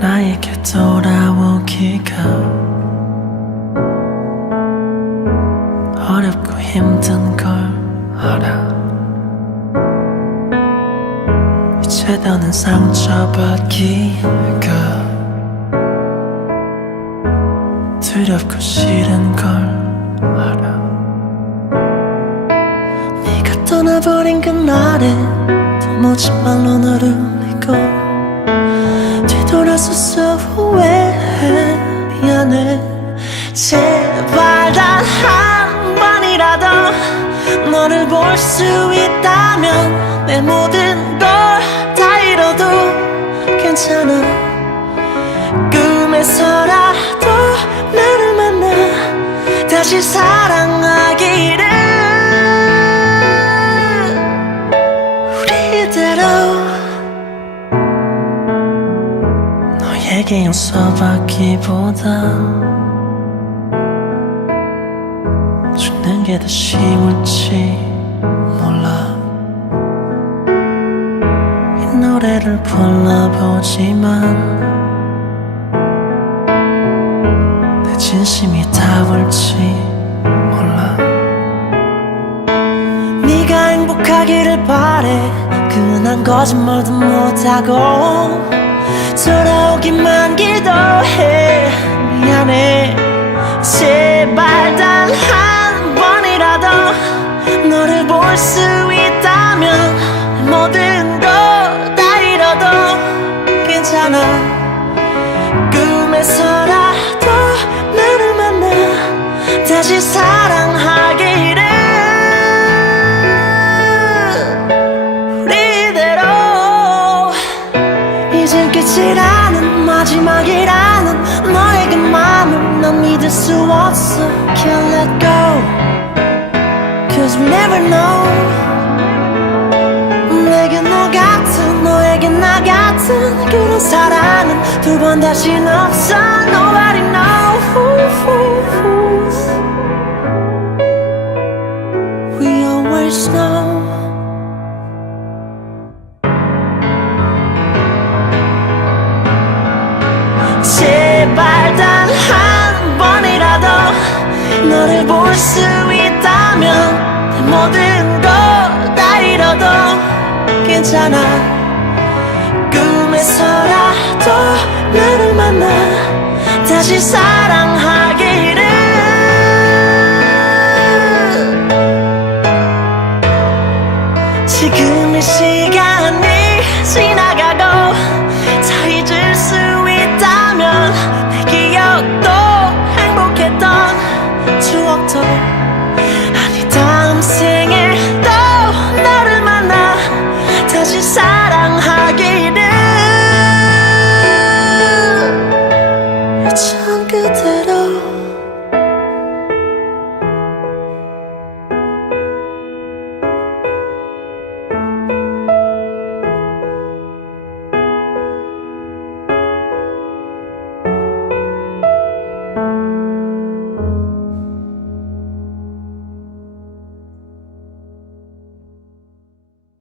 나에게 돌아오기가 어렵고 힘든 걸 알아. 이제 더는 상처받기가 두렵고 싫은 걸 알아. 네가 떠나버린 그날에 도무지 말로 너를 울리고 뒤돌아서서 후회해 미안해 제발 단한 번이라도 너를 볼 수 있다면 내 모든 걸 다 잃어도 괜찮아. 꿈에서라도 나를 만나 다시 사랑하기를 너에게 용서받기보다 죽는 게 더 쉬울지 몰라. 이 노래를 불러보지만 내 진심이 닿을지 몰라. 네가 행복하기를 바래. 그난 거짓말도 못하고 돌아오기만 기도해. 미안해. 제발 단 한 번이라도 너를 볼 수 있다면 모든 거다 잃어도 괜찮아. 꿈에서라도 나를 만나 다시 사랑하 끝이라는 마지막이라는 너의 그 맘을 난 믿을 수 없어 Can't let go Cause we never know 내게 너 같은 너에게 나 같은 그런 사랑은 두 번 다신 없어 Nobody knows We always know 너를 볼 수 있다면 내 모든 거다 잃어도 괜찮아. 꿈에서라도 나를 만나 다시 사랑하기를. 지금 이 시간 I'm sick.